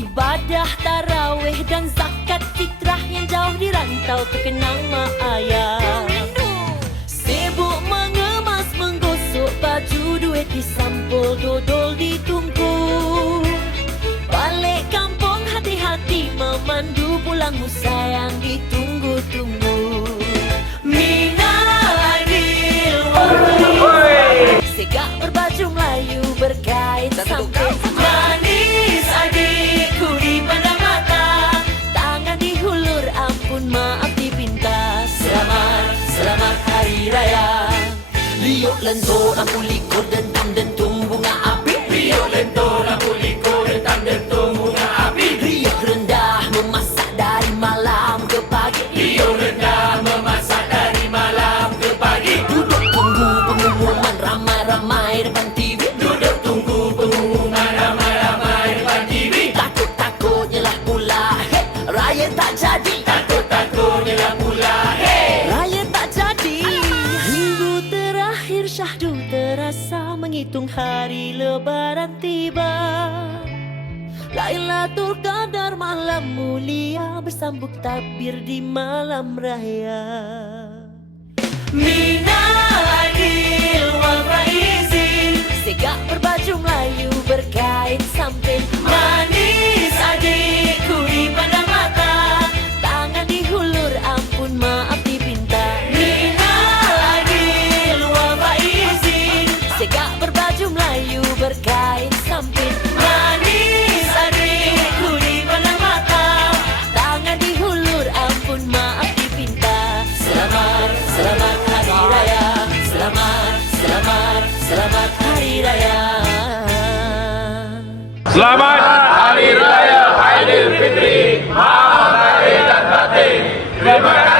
Ibadah tarawih dan zakat fitrah Yang jauh di rantau terkenang memandu Pulangmu sayang ditunggu-tunggu. Mina Aidil Segak berbaju Melayu berkait sampai Manis adikku di pandang mata. Tangan dihulur ampun maaf dipinta. Selamat, selamat hari raya. Liuk lentur lampu likur dentum dentum bunga api. Liuk lentur ramai-ramai depan TV Duduk tunggu pengumuman ramai-ramai depan TV Takut-takutnya lah pula hey, Raya tak jadi. Takut-takutnya lah pula hey. Raya tak jadi. Minggu terakhir syahdu terasa Menghitung hari lebaran tiba. Lailatul Qadar malam mulia Bersambut tabir di malam raya Selamat Hari Raya Aidilfitri. Maaf lahir dan batin. Terima kasih.